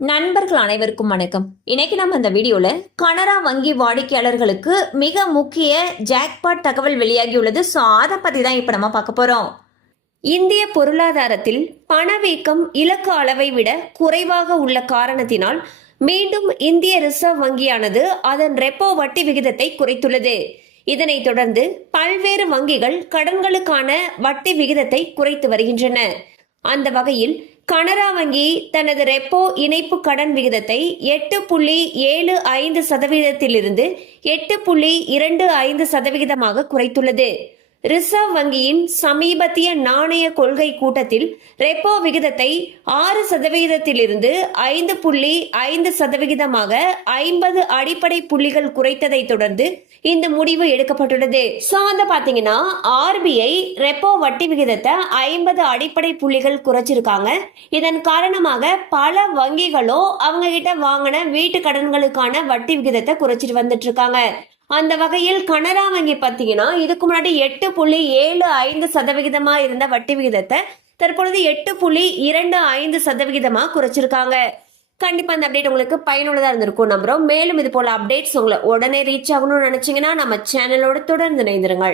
நண்பர்கள் அனைவருக்கும் வணக்கம். இன்னைக்கு நம்ம இந்த வீடியோல கனரா வங்கி வாடிக்கையாளர்களுக்கு மிக முக்கிய ஜாக்பாட் தகவல் வெளியாகியுள்ளது. ஸோ அதை பத்தி தான் இப்ப நம்ம பார்க்க போறோம். இந்திய பொருளாதாரத்தில் பணவீக்கம் இலக்கு அளவை விட குறைவாக உள்ள காரணத்தினால் மீண்டும் இந்திய ரிசர்வ் வங்கியானது அதன் ரெப்போ வட்டி விகிதத்தை குறைத்துள்ளது. இதனைத் தொடர்ந்து பல்வேறு வங்கிகள் கடன்களுக்கான வட்டி விகிதத்தை குறைத்து வருகின்றன. அந்த வகையில் கனரா வங்கி தனது ரெப்போ இணைப்பு கடன் விகிதத்தை 8.75% 8.25% குறைத்துள்ளது. ரிசர்வ் வங்கியின் சமீபத்திய நாணய கொள்கை கூட்டத்தில் ரெப்போ விகிதத்தை 6% 5.5% 50 அடிப்படை புள்ளிகள் குறைத்ததை தொடர்ந்து இந்த முடிவு எடுக்கப்பட்டுள்ளது. சோ வந்து பாத்தீங்கன்னா ஆர்பிஐ ரெப்போ வட்டி விகிதத்தை 50 அடிப்படை புள்ளிகள் குறைச்சிருக்காங்க. இதன் காரணமாக பல வங்கிகளோ அவங்க கிட்ட வாங்கின வீட்டு கடன்களுக்கான வட்டி விகிதத்தை குறைச்சிட்டு வந்துட்டு இருக்காங்க. அந்த வகையில் கனரா வங்கி பார்த்தீங்கன்னா இதுக்கு முன்னாடி 8.75% இருந்த வட்டி விகிதத்தை தற்பொழுது 8.25% குறைச்சிருக்காங்க. கண்டிப்பா அந்த அப்டேட் உங்களுக்கு பயனுள்ளதா இருந்திருக்கும் நம்புறோம். மேலும் இது போல அப்டேட்ஸ் உங்களை உடனே ரீச் ஆகணும்னு நினைச்சீங்கன்னா நம்ம சேனலோட தொடர்ந்து இணைந்திருங்கள்.